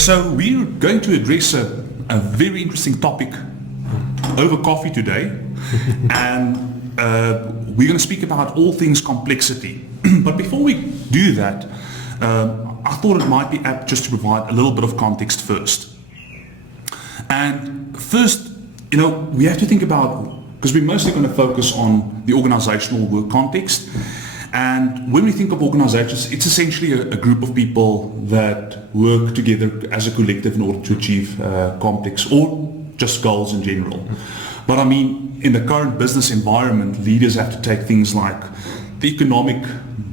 So we're going to address a very interesting topic over coffee today, and we're going to speak about all things complexity. But before we do that, I thought it might be apt just to provide a little bit of context first. And first, we have to think about, because we're mostly going to focus on the organizational work context. And when we think of organizations, it's essentially a group of people that work together as a collective in order to achieve complex or just goals in general. But I mean, in the current business environment, leaders have to take things like the economic,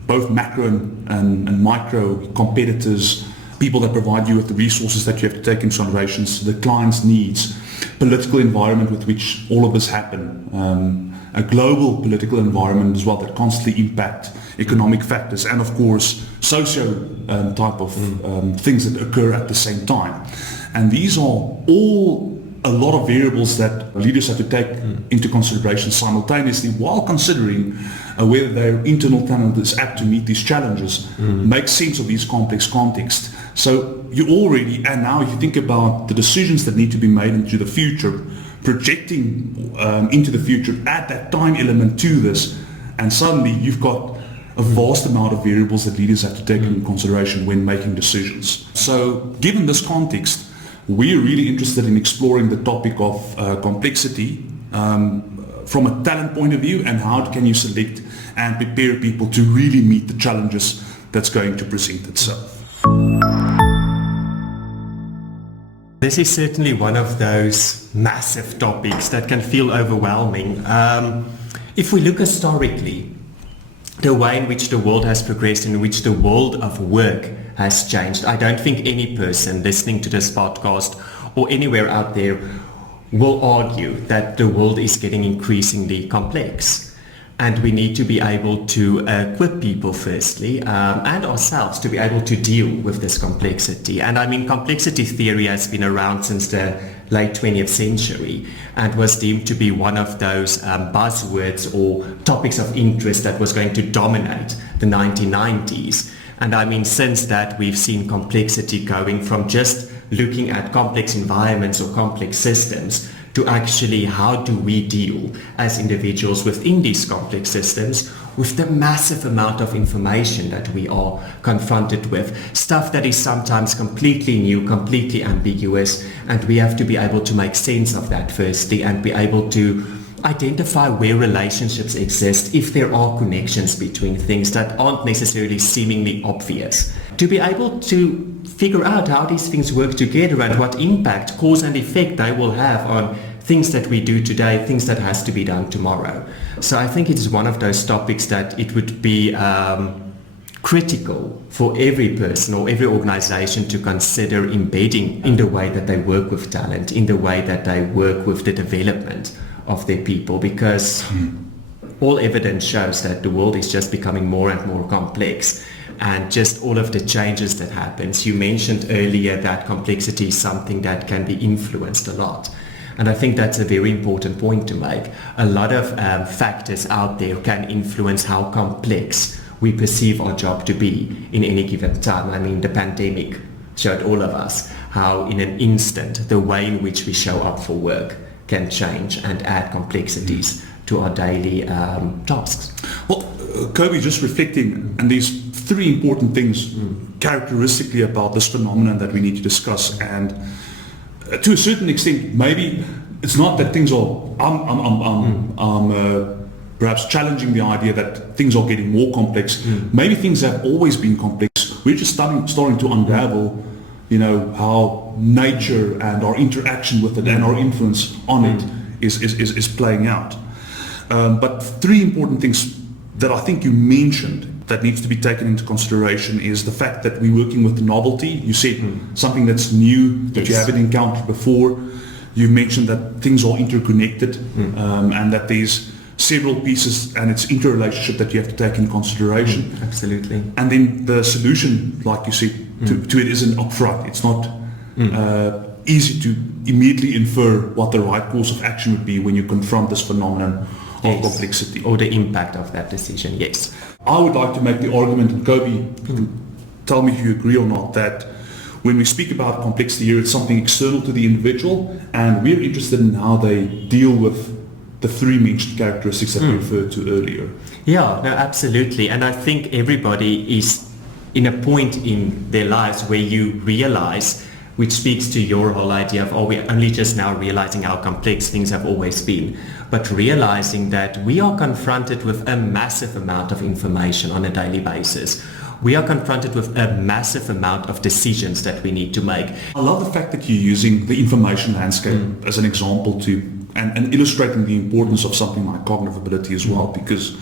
both macro and micro competitors, people that provide you with the resources that you have to take into consideration, the client's needs, political environment with which all of this happen, a global political environment as well that constantly impact economic factors, and of course socio type of things that occur at the same time. And these are all a lot of variables that leaders have to take into consideration simultaneously while considering whether their internal talent is apt to meet these challenges, make sense of these complex contexts. So you already, and now if you think about the decisions that need to be made into the future, projecting into the future, add that time element to this, and suddenly you've got a vast amount of variables that leaders have to take into consideration when making decisions. So given this context, we're really interested in exploring the topic of complexity from a talent point of view, and how can you select and prepare people to really meet the challenges that's going to present itself. This is certainly one of those massive topics that can feel overwhelming. If we look historically, the way in which the world has progressed, in which the world of work has changed, I don't think any person listening to this podcast or anywhere out there will argue that the world is getting increasingly complex. And we need to be able to equip people firstly, and ourselves to be able to deal with this complexity. And I mean, complexity theory has been around since the late 20th century and was deemed to be one of those buzzwords or topics of interest that was going to dominate the 1990s. And I mean, since that, we've seen complexity going from just looking at complex environments or complex systems to actually how do we deal as individuals within these complex systems with the massive amount of information that we are confronted with, stuff that is sometimes completely new, completely ambiguous, and we have to be able to make sense of that firstly and be able to identify where relationships exist, if there are connections between things that aren't necessarily seemingly obvious. To be able to figure out how these things work together and what impact, cause and effect they will have on things that we do today, things that has to be done tomorrow. So I think it's one of those topics that it would be critical for every person or every organization to consider embedding in the way that they work with talent, in the way that they work with the development of their people, because all evidence shows that the world is just becoming more and more complex, and just all of the changes that happens. You mentioned earlier that complexity is something that can be influenced a lot. And I think that's a very important point to make. A lot of factors out there can influence how complex we perceive our job to be in any given time. I mean, the pandemic showed all of us how in an instant the way in which we show up for work can change and add complexities to our daily tasks. Well, Cobi, just reflecting on these three important things characteristically about this phenomenon that we need to discuss, and to a certain extent, maybe it's not that things are, perhaps challenging the idea that things are getting more complex. Maybe things have always been complex. We're just starting to unravel, how nature and our interaction with it and our influence on it is playing out. But three important things that I think you mentioned that needs to be taken into consideration is the fact that we're working with novelty. You said something that's new, that you haven't encountered before. You mentioned that things are interconnected, and that there's several pieces and its interrelationship that you have to take into consideration. Absolutely. And then the solution, like you said, to it isn't upfront. It's not easy to immediately infer what the right course of action would be when you confront this phenomenon of complexity. Or the impact of that decision, I would like to make the argument, and Cobi, tell me if you agree or not, that when we speak about complexity here, it's something external to the individual, and we're interested in how they deal with the three mentioned characteristics that we referred to earlier. Yeah, no, absolutely. And I think everybody is in a point in their lives where you realize, which speaks to your whole idea of, we're only just now realizing how complex things have always been, but realizing that we are confronted with a massive amount of information on a daily basis. We are confronted with a massive amount of decisions that we need to make. I love the fact that you're using the information landscape as an example to and illustrating the importance of something like cognitive ability as well, because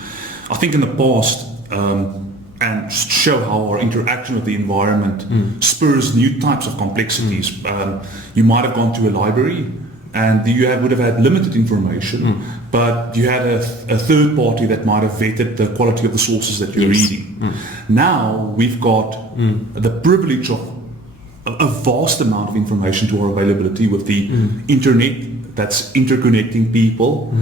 I think in the past, and just show how our interaction with the environment spurs new types of complexities. You might have gone to a library and you would have had limited information, but you had a third party that might have vetted the quality of the sources that you're reading. Now we've got the privilege of a vast amount of information to our availability with the internet that's interconnecting people.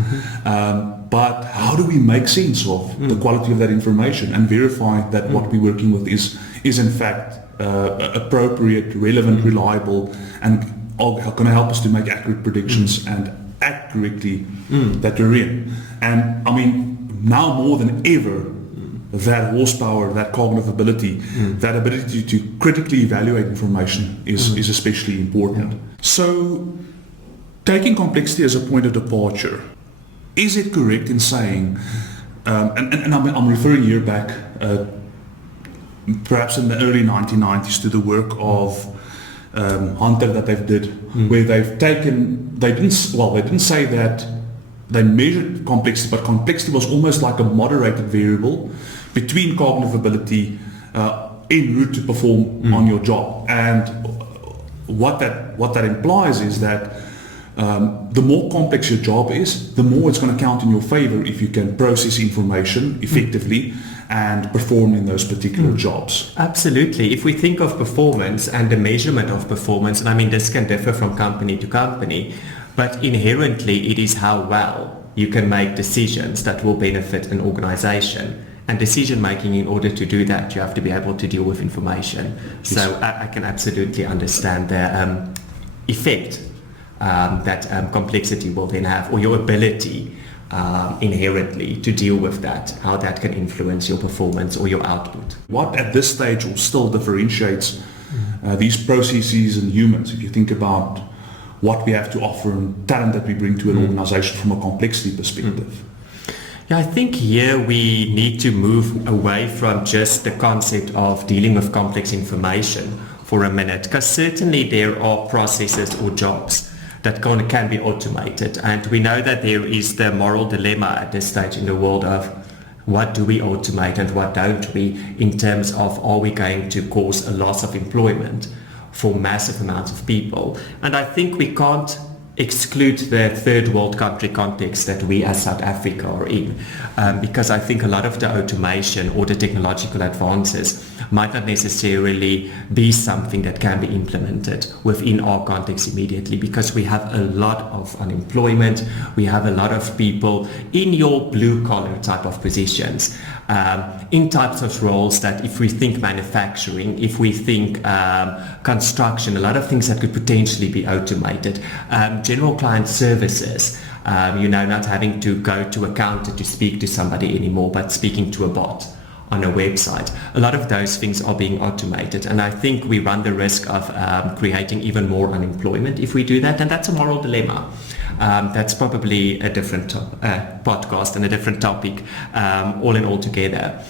But how do we make sense of the quality of that information and verify that what we're working with is in fact appropriate, relevant, reliable, and are going to help us to make accurate predictions and accurately that we're in. And I mean, now more than ever, that horsepower, that cognitive ability, that ability to critically evaluate information is especially important. So, taking complexity as a point of departure, is it correct in saying, and I'm referring here back perhaps in the early 1990s to the work of Hunter that they've did, where they've taken, they didn't say that they measured complexity, but complexity was almost like a moderated variable between cognitive ability en route to perform on your job. And what that implies is that the more complex your job is, the more it's going to count in your favor if you can process information effectively and perform in those particular jobs. Absolutely. If we think of performance and the measurement of performance, and I mean this can differ from company to company, but inherently it is how well you can make decisions that will benefit an organization. And decision making, in order to do that, you have to be able to deal with information. Yes. So I can absolutely understand the effect that complexity will then have, or your ability inherently to deal with that, how that can influence your performance or your output. What at this stage still differentiates these processes and humans, if you think about what we have to offer and talent that we bring to an organization from a complexity perspective? Yeah, I think here we need to move away from just the concept of dealing with complex information for a minute, because certainly there are processes or jobs that can be automated, and we know that there is the moral dilemma at this stage in the world of what do we automate and what don't we, in terms of are we going to cause a loss of employment for massive amounts of people. And I think we can't exclude the third world country context that we as South Africa are in, because I think a lot of the automation or the technological advances might not necessarily be something that can be implemented within our context immediately, because we have a lot of unemployment, we have a lot of people in your blue collar type of positions, in types of roles that, if we think manufacturing, if we think construction, a lot of things that could potentially be automated. General client services, not having to go to a counter to speak to somebody anymore, but speaking to a bot on a website. A lot of those things are being automated, and I think we run the risk of creating even more unemployment if we do that, and that's a moral dilemma. That's probably a different podcast and a different topic, all in all together.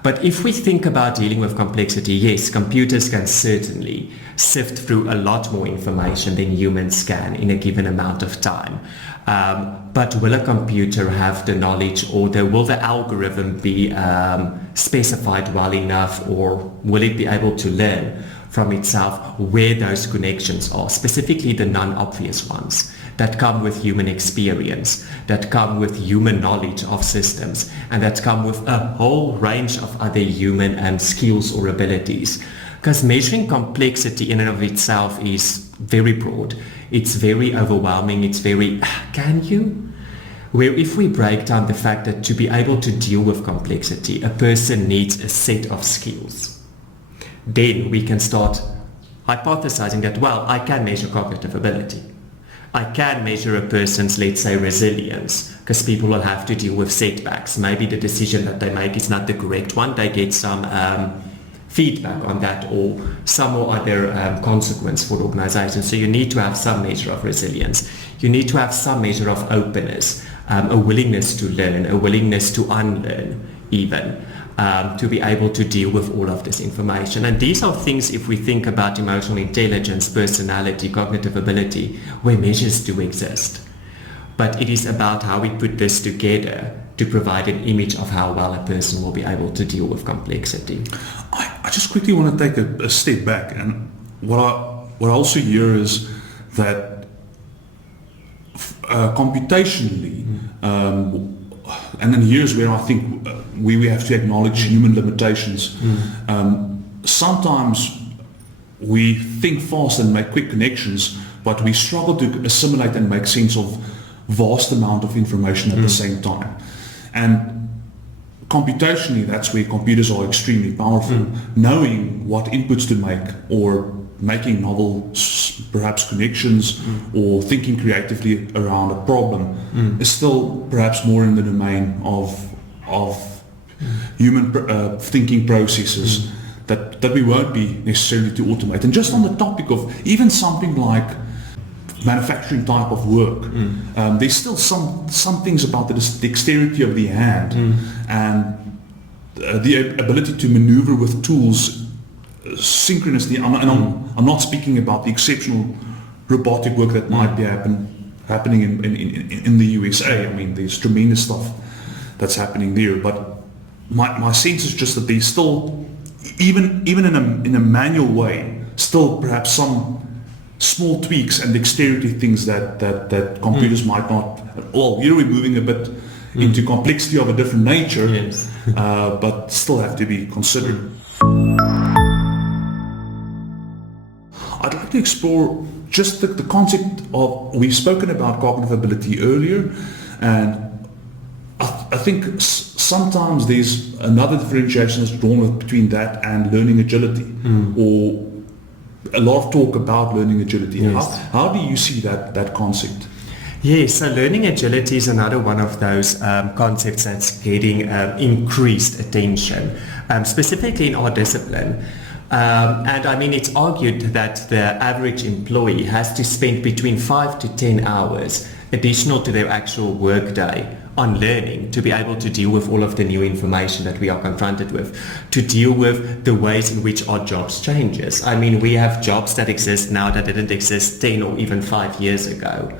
But if we think about dealing with complexity, yes, computers can certainly sift through a lot more information than humans can in a given amount of time. But will a computer have the knowledge, or will the algorithm be specified well enough, or will it be able to learn from itself where those connections are, specifically the non-obvious ones that come with human experience, that come with human knowledge of systems, and that come with a whole range of other human skills or abilities. Because measuring complexity in and of itself is very broad. It's very overwhelming. It's very, can you? Where if we break down the fact that to be able to deal with complexity, a person needs a set of skills, then we can start hypothesizing that, well, I can measure cognitive ability. I can measure a person's, let's say, resilience, because people will have to deal with setbacks. Maybe the decision that they make is not the correct one. They get some feedback on that, or some or other consequence for the organization. So you need to have some measure of resilience. You need to have some measure of openness, a willingness to learn, a willingness to unlearn even, to be able to deal with all of this information. And these are things, if we think about emotional intelligence, personality, cognitive ability, where measures do exist. But it is about how we put this together to provide an image of how well a person will be able to deal with complexity. I just quickly want to take a step back, and what I also hear is that computationally, and then here's where I think we have to acknowledge human limitations. Sometimes we think fast and make quick connections, but we struggle to assimilate and make sense of vast amount of information at the same time. And computationally, that's where computers are extremely powerful. Knowing what inputs to make, or making novel perhaps connections, or thinking creatively around a problem is still perhaps more in the domain of human thinking processes that we won't be necessarily to automate. And just on the topic of even something like manufacturing type of work, there's still some things about the dexterity of the hand and the ability to maneuver with tools synchronously. I'm not speaking about the exceptional robotic work that might be happening in the USA. I mean, there's tremendous stuff that's happening there, but my sense is just that there's still, even in a manual way, still perhaps some small tweaks and dexterity things that computers might not. Well, here we're moving a bit into complexity of a different nature, yes. But still have to be considered. I'd like to explore just the concept of, we've spoken about cognitive ability earlier, and I think sometimes there's another differentiation that's drawn between that and learning agility, or a lot of talk about learning agility. Yes. How do you see that concept? Yes, so learning agility is another one of those concepts that's getting increased attention, specifically in our discipline. And I mean, it's argued that the average employee has to spend between 5 to 10 hours additional to their actual workday on learning to be able to deal with all of the new information that we are confronted with, to deal with the ways in which our jobs changes. I mean, we have jobs that exist now that didn't exist 10 or even 5 years ago.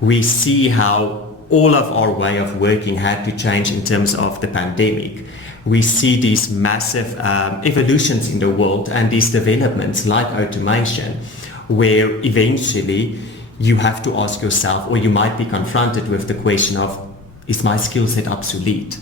We see how all of our way of working had to change in terms of the pandemic. We see these massive evolutions in the world and these developments like automation, where eventually you have to ask yourself, or you might be confronted with the question of, is my skill set obsolete?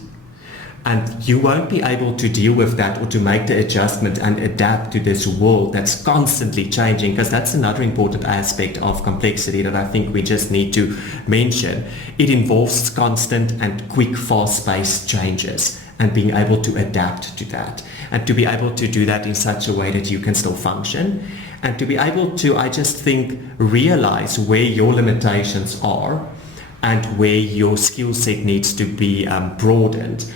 And you won't be able to deal with that or to make the adjustment and adapt to this world that's constantly changing, because that's another important aspect of complexity that I think we just need to mention. It involves constant and quick, fast-paced changes and being able to adapt to that, and to be able to do that in such a way that you can still function, and to be able to, I just think, realize where your limitations are and where your skill set needs to be broadened,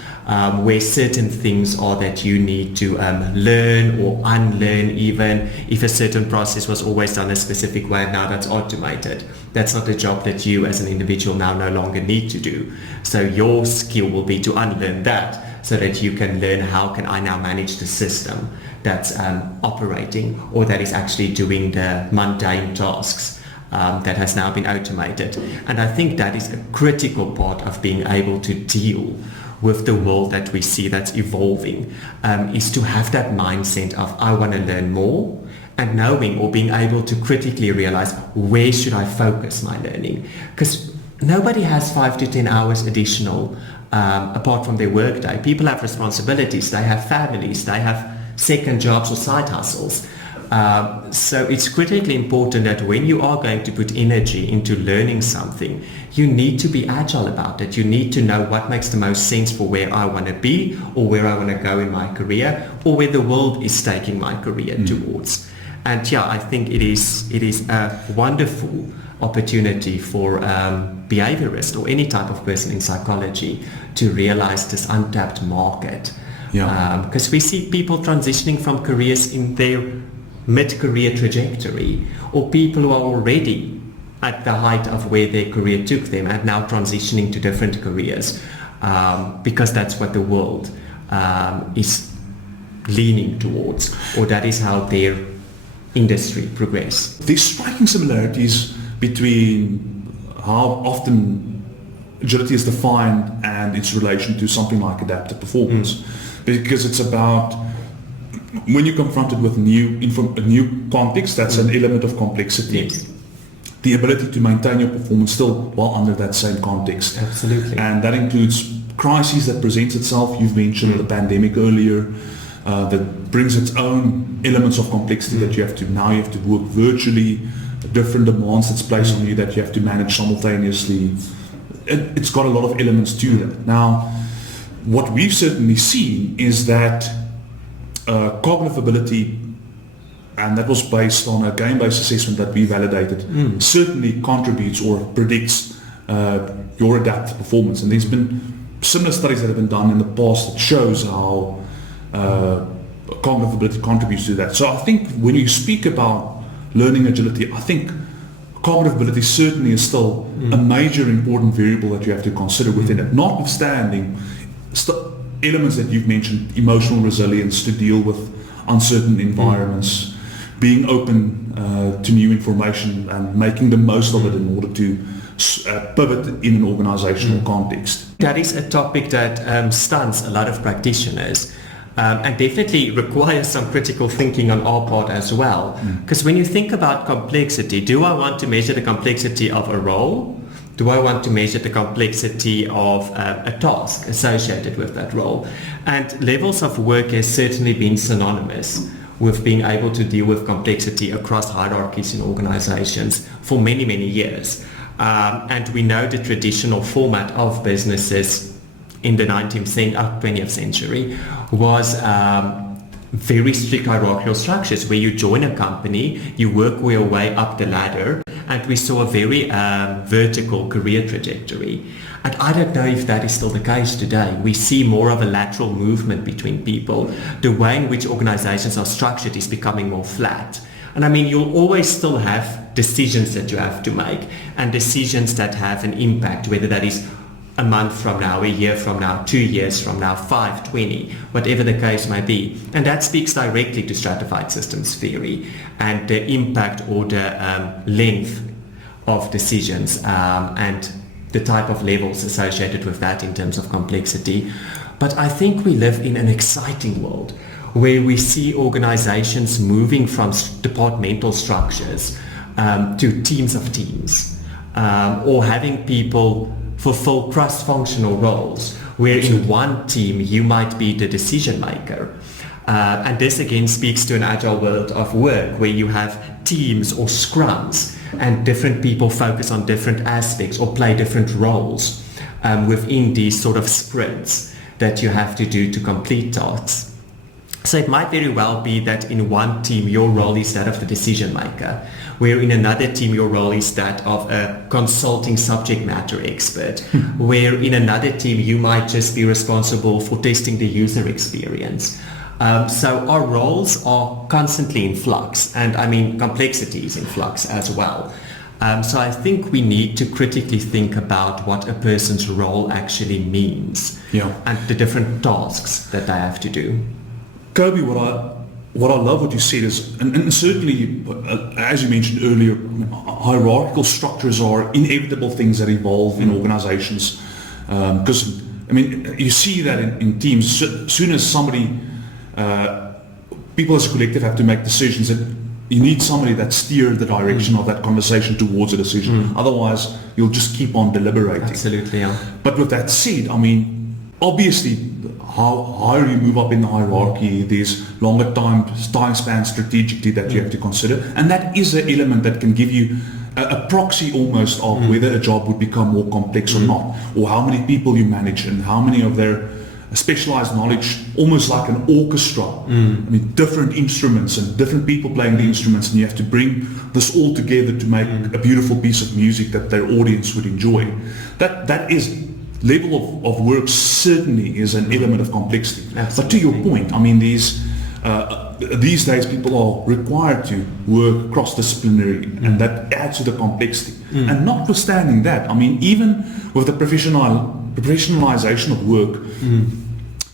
where certain things are that you need to learn or unlearn, even if a certain process was always done a specific way and now that's automated. That's not a job that you as an individual now no longer need to do. So your skill will be to unlearn that, so that you can learn, how can I now manage the system that's operating, or that is actually doing the mundane tasks that has now been automated. And I think that is a critical part of being able to deal with the world that we see that's evolving, is to have that mindset of, I want to learn more, and knowing or being able to critically realize, where should I focus my learning? Because nobody has 5 to 10 hours additional apart from their workday. People have responsibilities, they have families, they have second jobs or side hustles. So it's critically important that when you are going to put energy into learning something, you need to be agile about it. You need to know what makes the most sense for where I want to be, or where I want to go in my career, or where the world is taking my career towards. And yeah, I think it is a wonderful opportunity for behaviorists or any type of person in psychology to realize this untapped market. Because we see people transitioning from careers in their mid-career trajectory, or people who are already at the height of where their career took them and now transitioning to different careers, because that's what the world is leaning towards, or that is how their industry progress. There's striking similarities between how often agility is defined and its relation to something like adaptive performance, because it's about when you're confronted with a new context, that's an element of complexity. Yes. The ability to maintain your performance still while under that same context. Absolutely. And that includes crises that presents itself. You've mentioned the pandemic earlier, that brings its own elements of complexity that you have to work virtually, different demands that's placed on you that you have to manage simultaneously. It's got a lot of elements to that. Now, what we've certainly seen is that cognitive ability, and that was based on a game-based assessment that we validated, certainly contributes or predicts your adaptive performance. And there's been similar studies that have been done in the past that shows how cognitive ability contributes to that. So I think when you speak about learning agility, I think cognitive ability certainly is still a major important variable that you have to consider within it, notwithstanding elements that you've mentioned, emotional resilience to deal with uncertain environments, being open to new information and making the most of it in order to pivot in an organizational context. That is a topic that stuns a lot of practitioners and definitely requires some critical thinking on our part as well. Because when you think about complexity, do I want to measure the complexity of a role? Do I want to measure the complexity of a task associated with that role? And levels of work has certainly been synonymous with being able to deal with complexity across hierarchies in organizations for many, many years. And we know the traditional format of businesses in the 20th century was very strict hierarchical structures where you join a company, you work your way up the ladder, and we saw a very vertical career trajectory. And I don't know if that is still the case today. We see more of a lateral movement between people. The way in which organizations are structured is becoming more flat. And I mean, you'll always still have decisions that you have to make, and decisions that have an impact, whether that is a month from now, a year from now, 2 years from now, 5, 20, whatever the case may be. And that speaks directly to stratified systems theory and the impact or the length of decisions and the type of levels associated with that in terms of complexity. But I think we live in an exciting world where we see organizations moving from departmental structures to teams of teams, or having people fulfill cross-functional roles, where in one team you might be the decision maker. And this again speaks to an agile world of work where you have teams or scrums and different people focus on different aspects or play different roles within these sort of sprints that you have to do to complete tasks. So it might very well be that in one team your role is that of the decision maker, where in another team your role is that of a consulting subject matter expert, where in another team you might just be responsible for testing the user experience. So our roles are constantly in flux, and I mean complexity is in flux as well. So I think we need to critically think about what a person's role actually means, and the different tasks that they have to do. Cobi, what I love what you said is, and certainly, as you mentioned earlier, hierarchical structures are inevitable things that evolve in organizations. Because, I mean, you see that in teams. As soon as people as a collective have to make decisions, that you need somebody that steers the direction of that conversation towards a decision. Otherwise, you'll just keep on deliberating. Absolutely, yeah. But with that said, I mean, obviously, how higher you move up in the hierarchy, there's longer time span strategically that you have to consider, and that is an element that can give you a proxy almost of whether a job would become more complex or not, or how many people you manage and how many of their specialized knowledge, almost like an orchestra. I mean, different instruments and different people playing the instruments, and you have to bring this all together to make a beautiful piece of music that their audience would enjoy. That is level of work certainly is an element of complexity. Absolutely. But to your point, I mean, these days people are required to work cross-disciplinary, and that adds to the complexity. And notwithstanding that, I mean, even with the professionalization of work,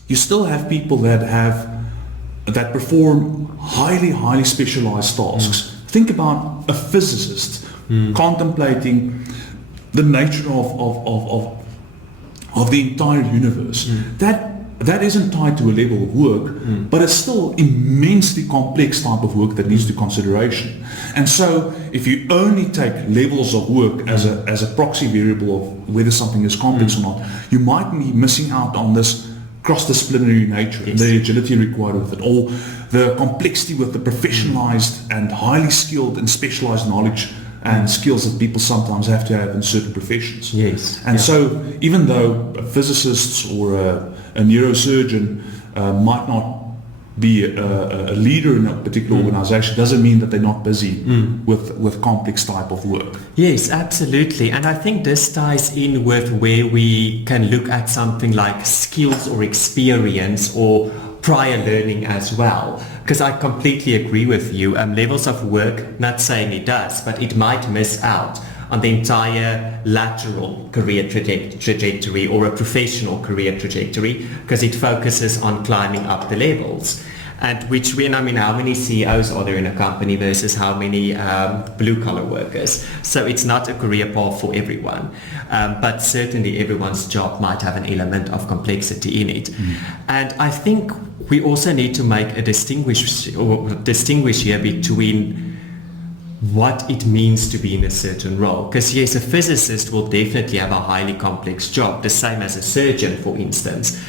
you still have people that perform highly specialized tasks. Think about a physicist contemplating the nature of the entire universe. That isn't tied to a level of work, but it's still immensely complex type of work that needs to consideration. And so if you only take levels of work as a proxy variable of whether something is complex or not, you might be missing out on this cross-disciplinary nature and the agility required with it, or the complexity with the professionalized and highly skilled and specialized knowledge and skills that people sometimes have to have in certain professions. Yes. And so even though a physicist or a neurosurgeon might not be a leader in a particular organization, doesn't mean that they're not busy with complex type of work. Yes, absolutely. And I think this ties in with where we can look at something like skills or experience or prior learning as well, because I completely agree with you. Levels of work, not saying it does, but it might miss out on the entire lateral career trajectory or a professional career trajectory, because it focuses on climbing up the levels. And how many CEOs are there in a company versus how many blue-collar workers? So it's not a career path for everyone, but certainly everyone's job might have an element of complexity in it. And I think we also need to make a distinguish here between what it means to be in a certain role. Because yes, a physicist will definitely have a highly complex job, the same as a surgeon, for instance.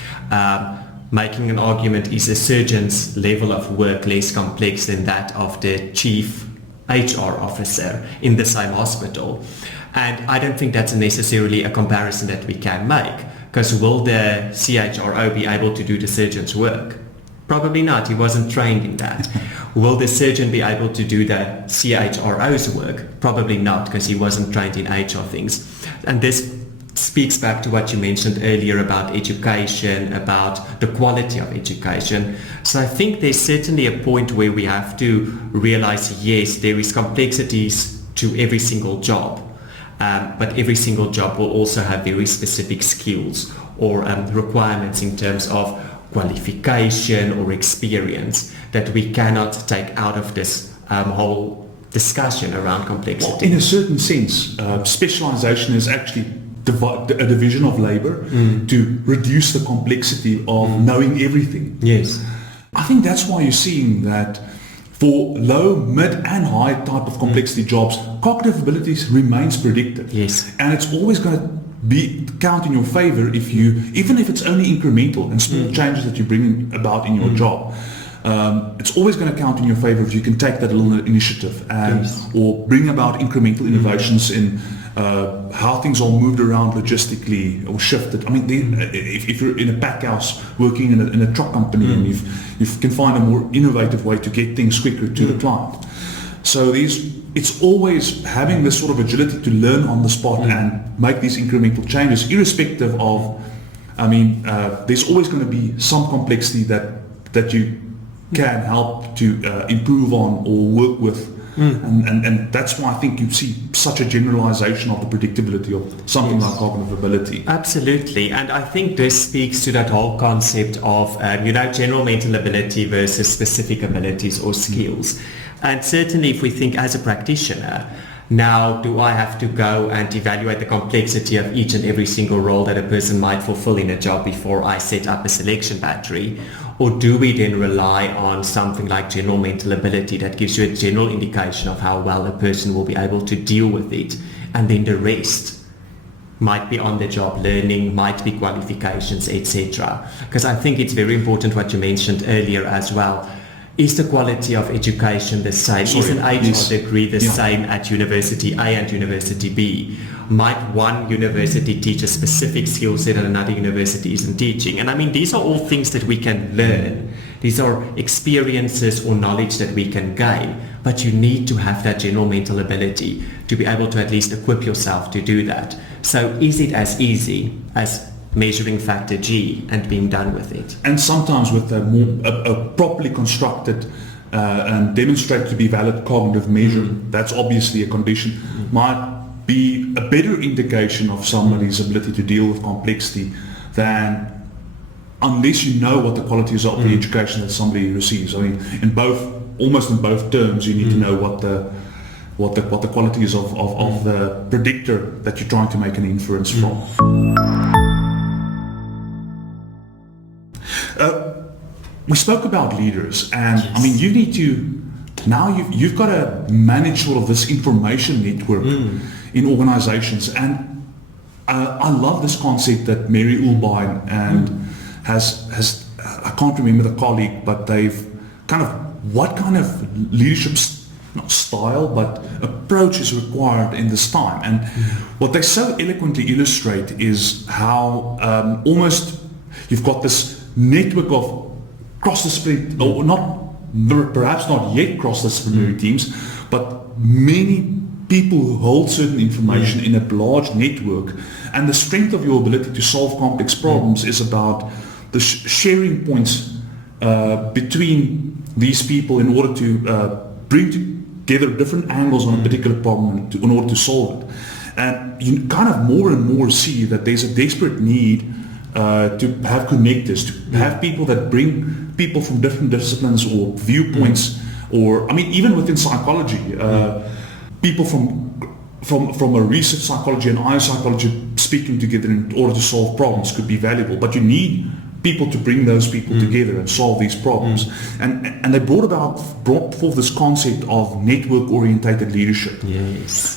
Making an argument, is a surgeon's level of work less complex than that of the chief HR officer in the same hospital? And I don't think that's necessarily a comparison that we can make, because will the CHRO be able to do the surgeon's work? Probably not. He wasn't trained in that. Will the surgeon be able to do the CHRO's work? Probably not, because he wasn't trained in HR things. And this speaks back to what you mentioned earlier about education, about the quality of education. So I think there's certainly a point where we have to realize, yes, there is complexities to every single job, but every single job will also have very specific skills or requirements in terms of qualification or experience that we cannot take out of this whole discussion around complexity. Well, in a certain sense, specialization is actually a division of labor to reduce the complexity of knowing everything. Yes. I think that's why you're seeing that for low, mid and high type of complexity jobs, cognitive abilities remains predictive. Yes. And it's always going to count in your favor even if it's only incremental and small changes that you bring about in your job. It's always going to count in your favor if you can take that little initiative and or bring about incremental innovations in how things are moved around logistically or shifted. I mean, if you're in a pack house working in a truck company and you can find a more innovative way to get things quicker to the client. So it's always having this sort of agility to learn on the spot and make these incremental changes, irrespective of, there's always going to be some complexity that you can help to improve on or work with. And that's why I think you see such a generalization of the predictability of something like cognitive ability. Absolutely. And I think this speaks to that whole concept of general mental ability versus specific abilities or skills. And certainly if we think as a practitioner, now do I have to go and evaluate the complexity of each and every single role that a person might fulfill in a job before I set up a selection battery? Or do we then rely on something like general mental ability that gives you a general indication of how well a person will be able to deal with it, and then the rest might be on the job learning, might be qualifications, etc. Because I think it's very important what you mentioned earlier as well. is the quality of education the same? Is an HR degree the same at University A and University B? Might one university teach a specific skill set and another university isn't teaching? And I mean, these are all things that we can learn. These are experiences or knowledge that we can gain. But you need to have that general mental ability to be able to at least equip yourself to do that. So is it as easy as measuring factor G and being done with it? And sometimes with a properly constructed and demonstrated to be valid cognitive measure, that's obviously a condition, might be a better indication of somebody's ability to deal with complexity than unless you know what the qualities of the education that somebody receives. I mean, almost in both terms, you need to know what the qualities of the predictor that you're trying to make an inference from. We spoke about leaders, and I mean, you need to now you've got to manage sort of this information network in organizations, and I love this concept that Mary Ulbein and has I can't remember the colleague, but they've what kind of leadership not style but approach is required in this time. And what they so eloquently illustrate is how almost you've got this network of cross-disciplinary, or perhaps not yet cross-disciplinary teams, but many people who hold certain information in a large network. And the strength of your ability to solve complex problems is about the sharing points between these people in order to bring together different angles on a particular problem in order to solve it. And you kind of more and more see that there's a desperate need to have connectors, to have people that bring people from different disciplines or viewpoints, or I mean, even within psychology, people from a research psychology and eye psychology speaking together in order to solve problems could be valuable. But you need people to bring those people together and solve these problems. And they brought forth this concept of network-orientated leadership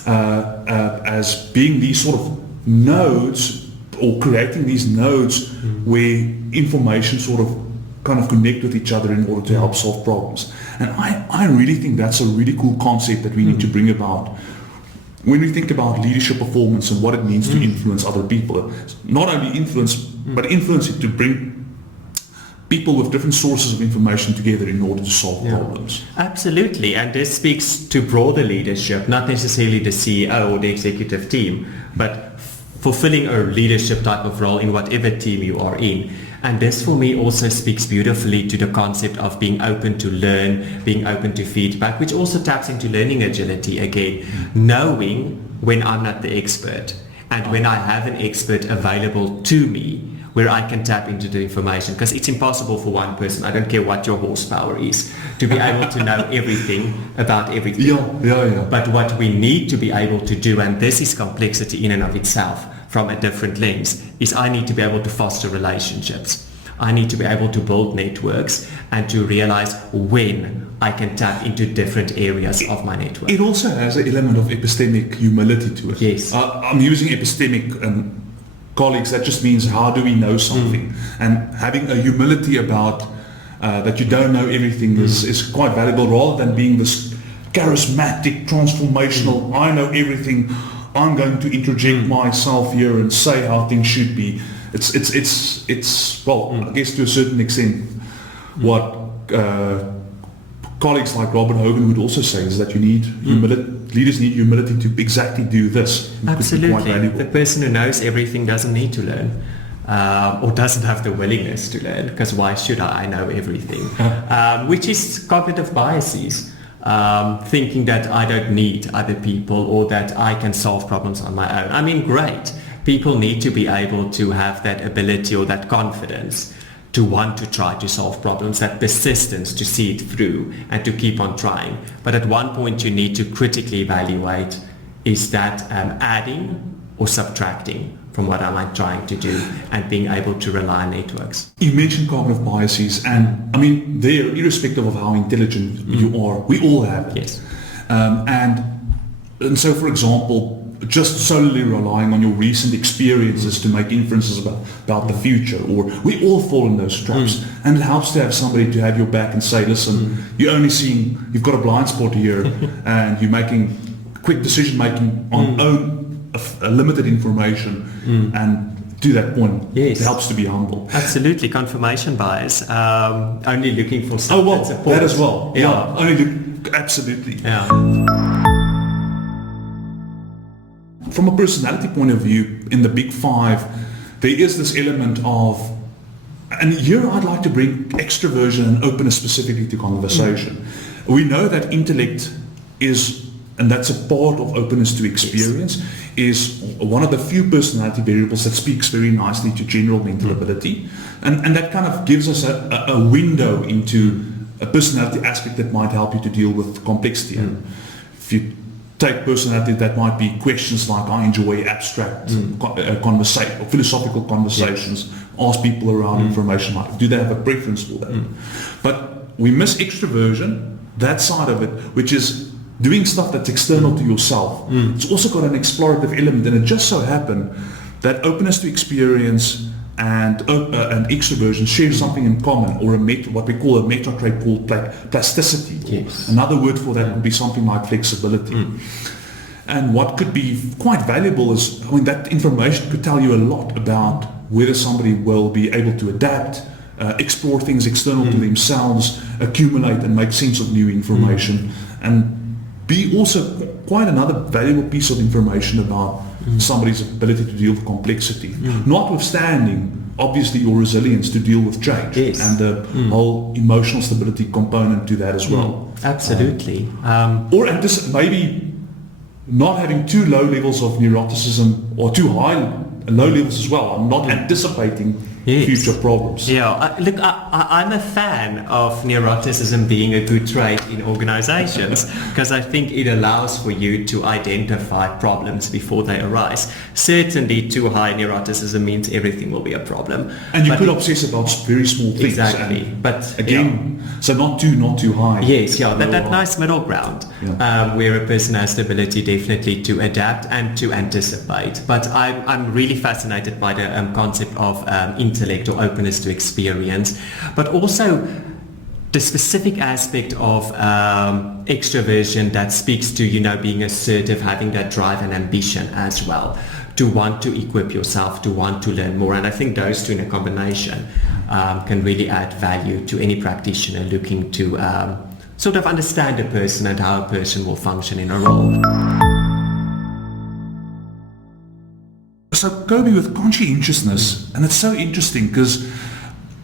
as being these sort of nodes, or creating these nodes where information sort of kind of connect with each other in order to help solve problems. And I really think that's a really cool concept that we need to bring about when we think about leadership performance and what it means to influence other people. Not only influence, but influence it to bring people with different sources of information together in order to solve problems. Absolutely, and this speaks to broader leadership, not necessarily the CEO or the executive team, but fulfilling a leadership type of role in whatever team you are in. And this for me also speaks beautifully to the concept of being open to learn, being open to feedback, which also taps into learning agility again, knowing when I'm not the expert and when I have an expert available to me where I can tap into the information, because it's impossible for one person, I don't care what your horsepower is, to be able to know everything about everything. But what we need to be able to do, and this is complexity in and of itself from a different lens, is I need to be able to foster relationships. I need to be able to build networks and to realize when I can tap into different areas of my network. It also has an element of epistemic humility to it. Yes. I'm using epistemic, colleagues, that just means how do we know something? And having a humility about that you don't know everything is quite valuable, rather than being this charismatic, transformational, I know everything, I'm going to interject myself here and say how things should be. It's well, I guess to a certain extent, what colleagues like Robert Hogan would also say is that you need humility. Leaders need humility to exactly do this. Absolutely. The person who knows everything doesn't need to learn, or doesn't have the willingness to learn, because why should I know everything? Which is cognitive biases. Thinking that I don't need other people or that I can solve problems on my own. I mean, great. People need to be able to have that ability or that confidence to want to try to solve problems, that persistence to see it through and to keep on trying. But at one point you need to critically evaluate, is that adding or subtracting from what am I trying to do, and being able to rely on networks. You mentioned cognitive biases, and I mean, they're irrespective of how intelligent you are, we all have it. Yes. And so, for example, just solely relying on your recent experiences to make inferences about the future, or we all fall in those traps. And it helps to have somebody to have your back and say, listen, you've got a blind spot here, and you're making quick decision making on a limited information, and to that point, it helps to be humble. Absolutely, confirmation bias. Only looking for support. That as well. Absolutely. Yeah. From a personality point of view, in the big five, there is this element of, and here I'd like to bring extroversion and openness specifically to conversation. We know that intellect is, and that's a part of openness to experience, is one of the few personality variables that speaks very nicely to general mental ability. And that kind of gives us a window into a personality aspect that might help you to deal with complexity. And if you take personality, that might be questions like, I enjoy abstract conversation or philosophical conversations, ask people around information, like, do they have a preference for that? But we miss extroversion, that side of it, which is doing stuff that's external to yourself. It's also got an explorative element, and it just so happened that openness to experience and extroversion share something in common, or what we call a meta trait called plasticity. Another word for that would be something like flexibility. And what could be quite valuable is, that information could tell you a lot about whether somebody will be able to adapt, explore things external to themselves, accumulate and make sense of new information, and be also quite another valuable piece of information about somebody's ability to deal with complexity, notwithstanding obviously your resilience to deal with change and the whole emotional stability component to that as well. Absolutely. Maybe not having too low levels of neuroticism, or too low levels as well. I'm not anticipating future problems. Look, I'm a fan of neuroticism being a good trait in organizations, because I think it allows for you to identify problems before they arise. Certainly too high neuroticism means everything will be a problem. And you could obsess about very small things. Exactly. But again, so not too high. That nice middle ground, where a person has the ability definitely to adapt and to anticipate. But I'm really fascinated by the concept of intellect or openness to experience, but also the specific aspect of extroversion that speaks to, being assertive, having that drive and ambition as well, to want to equip yourself, to want to learn more. And I think those two in a combination can really add value to any practitioner looking to sort of understand a person and how a person will function in a role. So Cobi, with conscientiousness, and it's so interesting because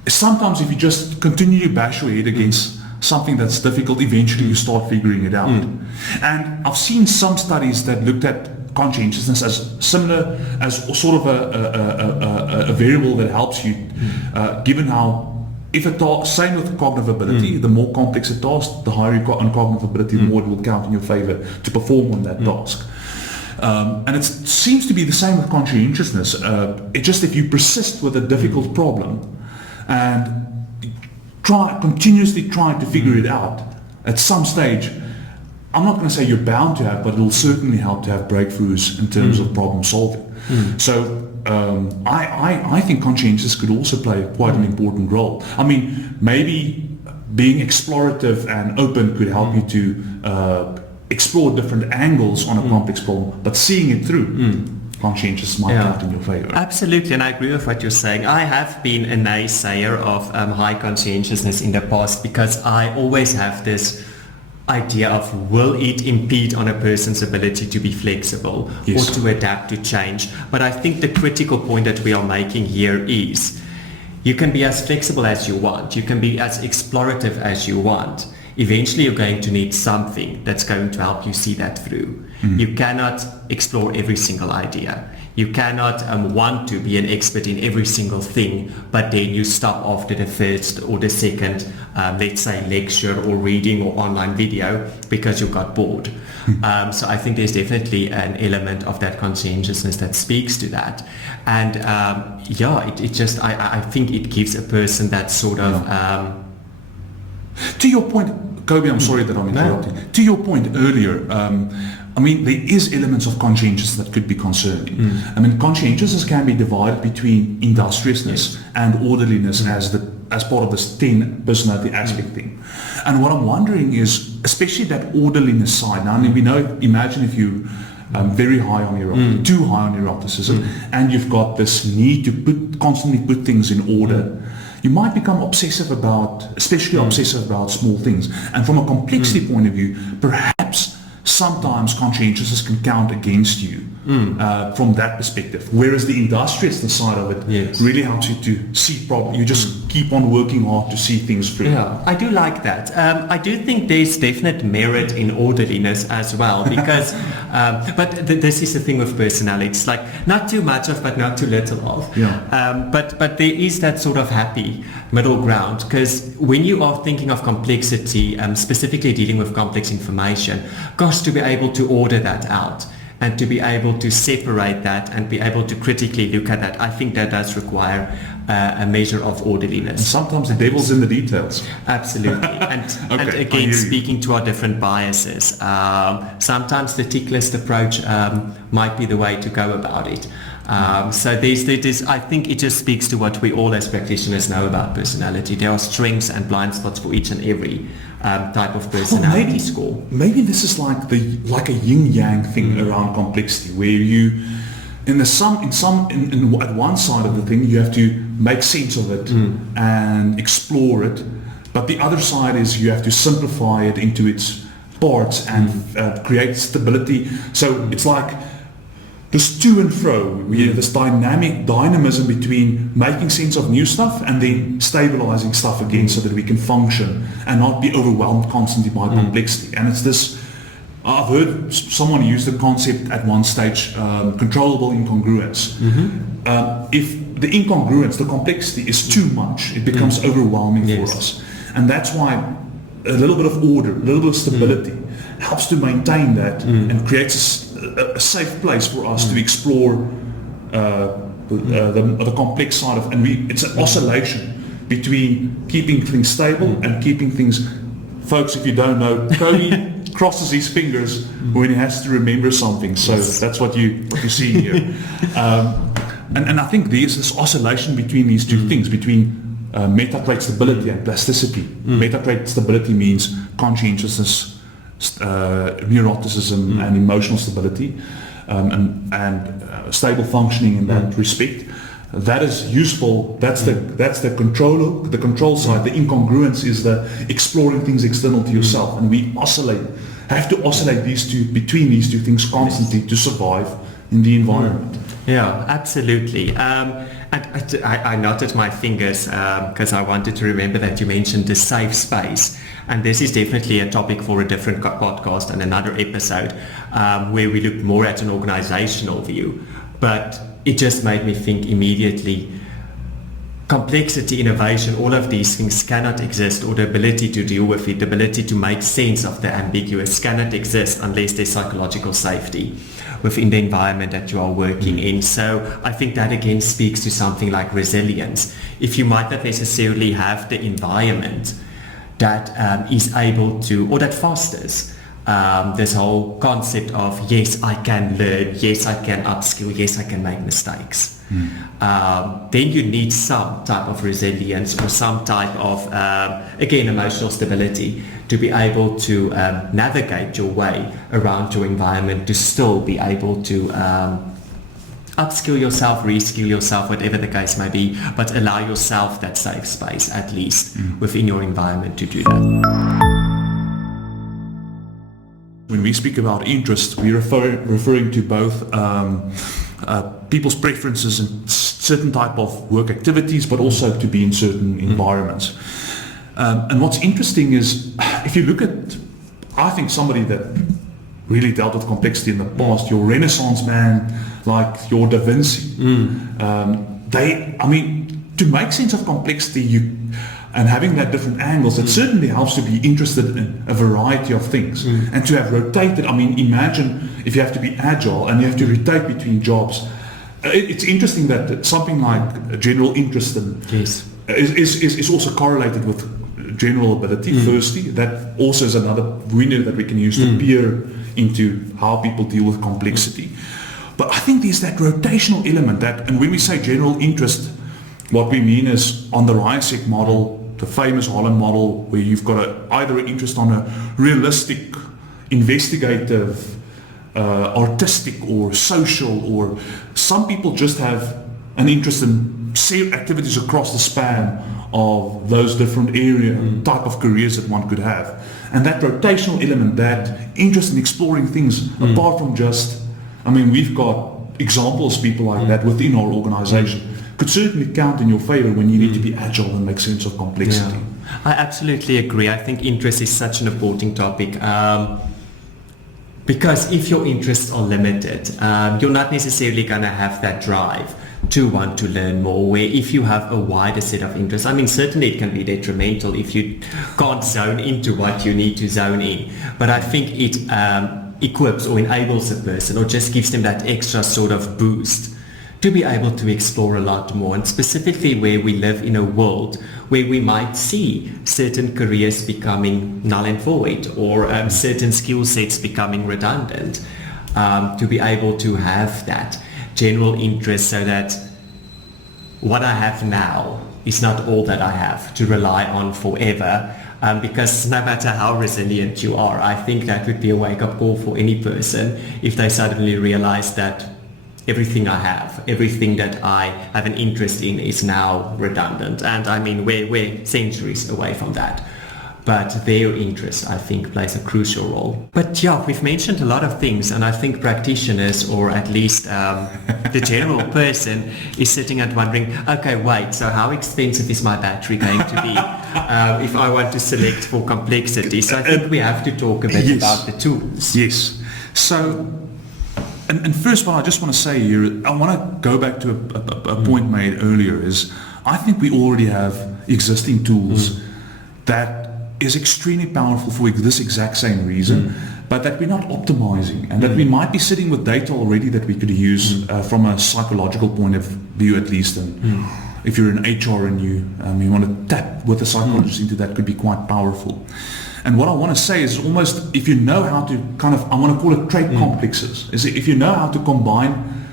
sometimes if you just continue to bash your head against something that's difficult, eventually you start figuring it out. And I've seen some studies that looked at conscientiousness as similar, as sort of a variable that helps you, given how, same with cognitive ability, the more complex a task, the higher you got on cognitive ability, the more it will count in your favor to perform on that task. And it seems to be the same with conscientiousness. It's just if you persist with a difficult problem and continuously try to figure it out, at some stage, I'm not going to say you're bound to have, but it'll certainly help to have breakthroughs in terms of problem solving. So I think conscientiousness could also play quite an important role. I mean, maybe being explorative and open could help you to explore different angles on a complex problem, but seeing it through, conscientiousness might count in your favor. Absolutely, and I agree with what you're saying. I have been a naysayer of high conscientiousness in the past, because I always have this idea of, will it impede on a person's ability to be flexible or to adapt to change? But I think the critical point that we are making here is, you can be as flexible as you want, you can be as explorative as you want. Eventually you're going to need something that's going to help you see that through. You cannot explore every single idea. You cannot want to be an expert in every single thing, but then you stop after the first or the second, let's say, lecture or reading or online video because you got bored. So I think there's definitely an element of that conscientiousness that speaks to that. And it just, I think it gives a person that sort of... To your point, Cobi, I'm sorry that I'm interrupting. No. To your point earlier, I mean, there is elements of conscientiousness that could be concerning. I mean, conscientiousness can be divided between industriousness and orderliness as part of this 10 personality aspect thing. And what I'm wondering is, especially that orderliness side. Now, we know, imagine if you very high on too high on neuroticism, and you've got this need to constantly put things in order. You might become obsessive about, especially obsessive about small things. And from a complexity point of view, perhaps sometimes conscientiousness can count against you from that perspective. Whereas the industriousness side of it really helps you to see problems. You just keep on working hard to see things through. Yeah, I do like that. I do think there's definite merit in orderliness as well, because, but this is the thing with personality. It's like not too much of, but not too little of. Yeah. But there is that sort of happy middle ground, because when you are thinking of complexity, specifically dealing with complex information, gosh, to be able to order that out and to be able to separate that and be able to critically look at that, I think that does require a measure of orderliness. And sometimes the devil's in the details. Absolutely. And again, speaking to our different biases, sometimes the tick list approach might be the way to go about it. So there's, I think it just speaks to what we all as practitioners know about personality. There are strengths and blind spots for each and every type of personality score. Maybe this is like a yin-yang thing around complexity, where you, at one side of the thing, you have to make sense of it and explore it, but the other side is you have to simplify it into its parts and create stability. So it's like this to and fro, we have this dynamism between making sense of new stuff and then stabilizing stuff again so that we can function and not be overwhelmed constantly by complexity. And it's this, I've heard someone use the concept at one stage, controllable incongruence. If the incongruence, the complexity is too much, it becomes overwhelming for us. And that's why a little bit of order, a little bit of stability helps to maintain that and creates a safe place for us to explore the complex side of, and it's an oscillation between keeping things stable and keeping things, folks, if you don't know, Cobi crosses his fingers when he has to remember something, so that's what you see here. And I think there's this oscillation between these two things, between meta-trait stability and plasticity. Meta-trait stability means conscientiousness, neuroticism and emotional stability, and stable functioning in that respect. That is useful. That's the control side. The incongruence is the exploring things external to yourself, and we have to oscillate between these two things constantly to survive in the environment. Yeah, absolutely. And I nodded my fingers because I wanted to remember that you mentioned the safe space. And this is definitely a topic for a different podcast and another episode where we look more at an organizational view. But it just made me think immediately, complexity, innovation, all of these things cannot exist, or the ability to deal with it, the ability to make sense of the ambiguous cannot exist unless there's psychological safety within the environment that you are working in. So I think that again speaks to something like resilience. If you might not necessarily have the environment that is able to, or that fosters this whole concept of, yes, I can learn, yes, I can upskill, yes, I can make mistakes. Then you need some type of resilience or some type of, again, emotional stability to be able to navigate your way around your environment, to still be able to upskill yourself, reskill yourself, whatever the case may be, but allow yourself that safe space, at least within your environment, to do that. When we speak about interest, we're referring to both people's preferences in certain type of work activities, but also to be in certain environments. And what's interesting is, if you look at, I think somebody that really dealt with complexity in the past, your Renaissance man, like your Da Vinci, to make sense of complexity, and having that different angles, it certainly helps to be interested in a variety of things and to have rotated. Imagine if you have to be agile and you have to rotate between jobs. It's interesting that something like general interest is also correlated with general ability, firstly. That also is another window that we can use to peer into how people deal with complexity. But I think there's that rotational element that, and when we say general interest, what we mean is on the Rysek model, the famous Holland model, where you've got either an interest on a realistic, investigative, artistic or social, or some people just have an interest in activities across the span of those different type of careers that one could have. And that rotational element, that interest in exploring things apart from just, we've got examples, people like that within our organization, could certainly count in your favor when you need to be agile and make sense of complexity. Yeah. I absolutely agree. I think interest is such an important topic. Because if your interests are limited, you're not necessarily going to have that drive to want to learn more, where if you have a wider set of interests, certainly it can be detrimental if you can't zone into what you need to zone in. But I think it equips or enables a person, or just gives them that extra sort of boost to be able to explore a lot more, and specifically where we live in a world where we might see certain careers becoming null and void, or certain skill sets becoming redundant, to be able to have that general interest, so that what I have now is not all that I have to rely on forever. Because no matter how resilient you are, I think that would be a wake-up call for any person if they suddenly realize that everything I have, everything that I have an interest in is now redundant. And we're centuries away from that. But their interest, I think, plays a crucial role. But yeah, we've mentioned a lot of things, and I think practitioners, or at least the general person, is sitting and wondering, okay, wait, so how expensive is my battery going to be if I want to select for complexity? So I think we have to talk a bit about the tools. Yes. So, and first of all, I just want to say here, I want to go back to a point made earlier, is I think we already have existing tools that is extremely powerful for this exact same reason, but that we're not optimizing, and that we might be sitting with data already that we could use from a psychological point of view, at least. And if you're in HR and you want to tap with a psychologist into that, could be quite powerful. And what I want to say is, almost if you know how to I want to call it trait complexes, is if you know how to combine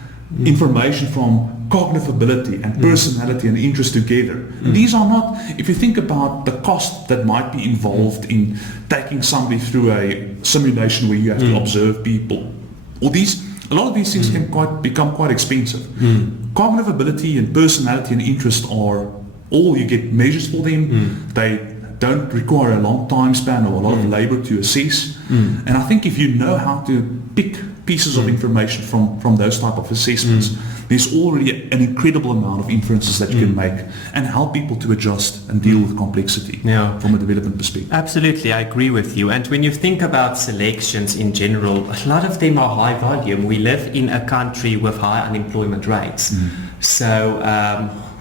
information from cognitive ability and personality and interest together. And these are not, if you think about the cost that might be involved in taking somebody through a simulation where you have to observe people, a lot of these things can become quite expensive. Cognitive ability and personality and interest are all, you get measures for them. They don't require a long time span or a lot of labor to assess. And I think if you know how to pick pieces of information from those type of assessments, there's already an incredible amount of inferences that you can make and help people to adjust and deal with complexity from a development perspective. Absolutely, I agree with you. And when you think about selections in general, a lot of them are high volume. We live in a country with high unemployment rates. So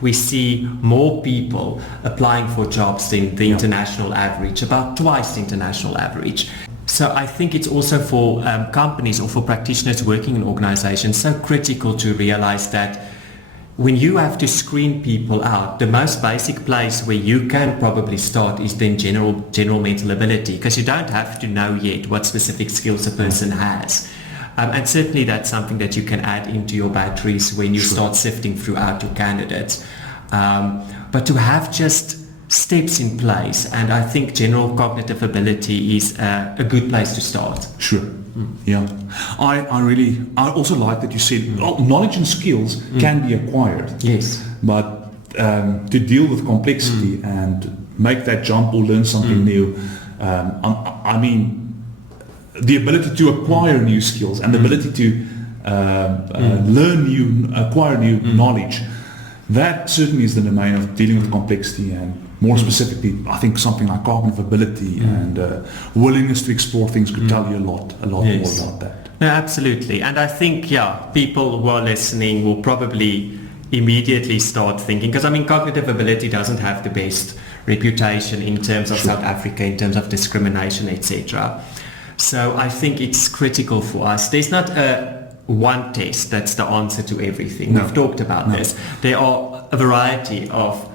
we see more people applying for jobs than the international average, about twice the international average. So I think it's also for companies or for practitioners working in organizations so critical to realize that when you have to screen people out, the most basic place where you can probably start is then general mental ability, because you don't have to know yet what specific skills a person has. And certainly that's something that you can add into your batteries when you start sifting throughout your candidates. But to have just steps in place, and I think general cognitive ability is a good place to start. Sure. Yeah. I also like that you said knowledge and skills can be acquired. Yes. But to deal with complexity and make that jump or learn something new, the ability to acquire new skills and the ability to acquire new knowledge, that certainly is the domain of dealing with complexity, and more specifically, I think something like cognitive ability and willingness to explore things could tell you a lot more about that. No, absolutely. And I think, people who are listening will probably immediately start thinking, because cognitive ability doesn't have the best reputation in terms of South Africa, in terms of discrimination, etc. So I think it's critical for us. There's not one test that's the answer to everything. We've talked about this. There are a variety of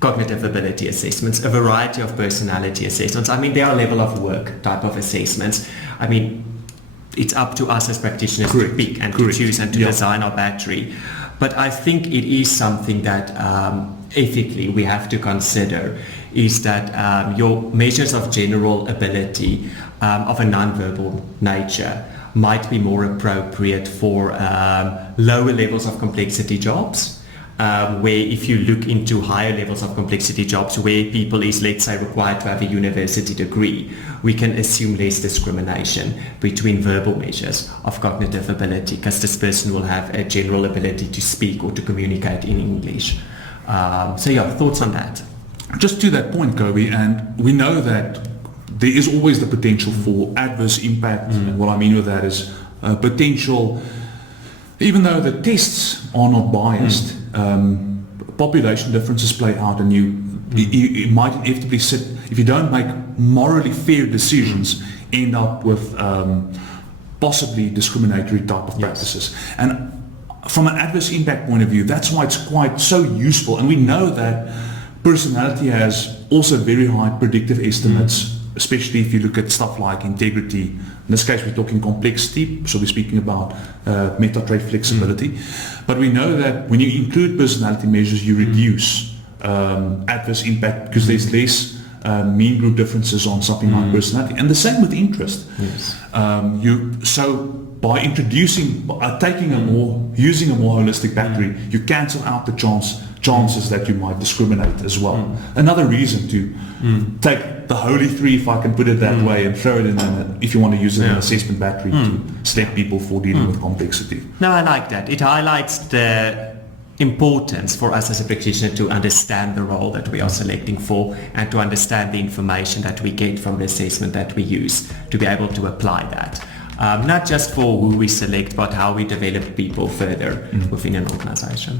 cognitive ability assessments, a variety of personality assessments. I mean, there are level of work type of assessments. I mean, it's up to us as practitioners to pick and to choose and to design our battery. But I think it is something that ethically we have to consider, is that your measures of general ability of a non-verbal nature might be more appropriate for lower levels of complexity jobs. Where if you look into higher levels of complexity jobs where people is, let's say, required to have a university degree, we can assume less discrimination between verbal measures of cognitive ability, because this person will have a general ability to speak or to communicate in English. Thoughts on that? Just to that point, Cobi, and we know that there is always the potential for adverse impact. And what I mean with that is potential, even though the tests are not biased, population differences play out, and you might inevitably sit, if you don't make morally fair decisions, end up with possibly discriminatory type of practices. And from an adverse impact point of view, that's why it's quite so useful. And we know that personality has also very high predictive estimates, especially if you look at stuff like integrity. In this case, we're talking complexity, so we're speaking about meta-trait flexibility. But we know that when you include personality measures, you reduce adverse impact, because there's less mean group differences on something like personality. And the same with interest. So by using a more holistic battery, you cancel out the chances that you might discriminate as well. Another reason to take the holy three, if I can put it that way, and throw it in if you want to use it in an assessment battery to select people for dealing with complexity. No, I like that. It highlights the importance for us as a practitioner to understand the role that we are selecting for, and to understand the information that we get from the assessment that we use to be able to apply that. Not just for who we select, but how we develop people further within an organization.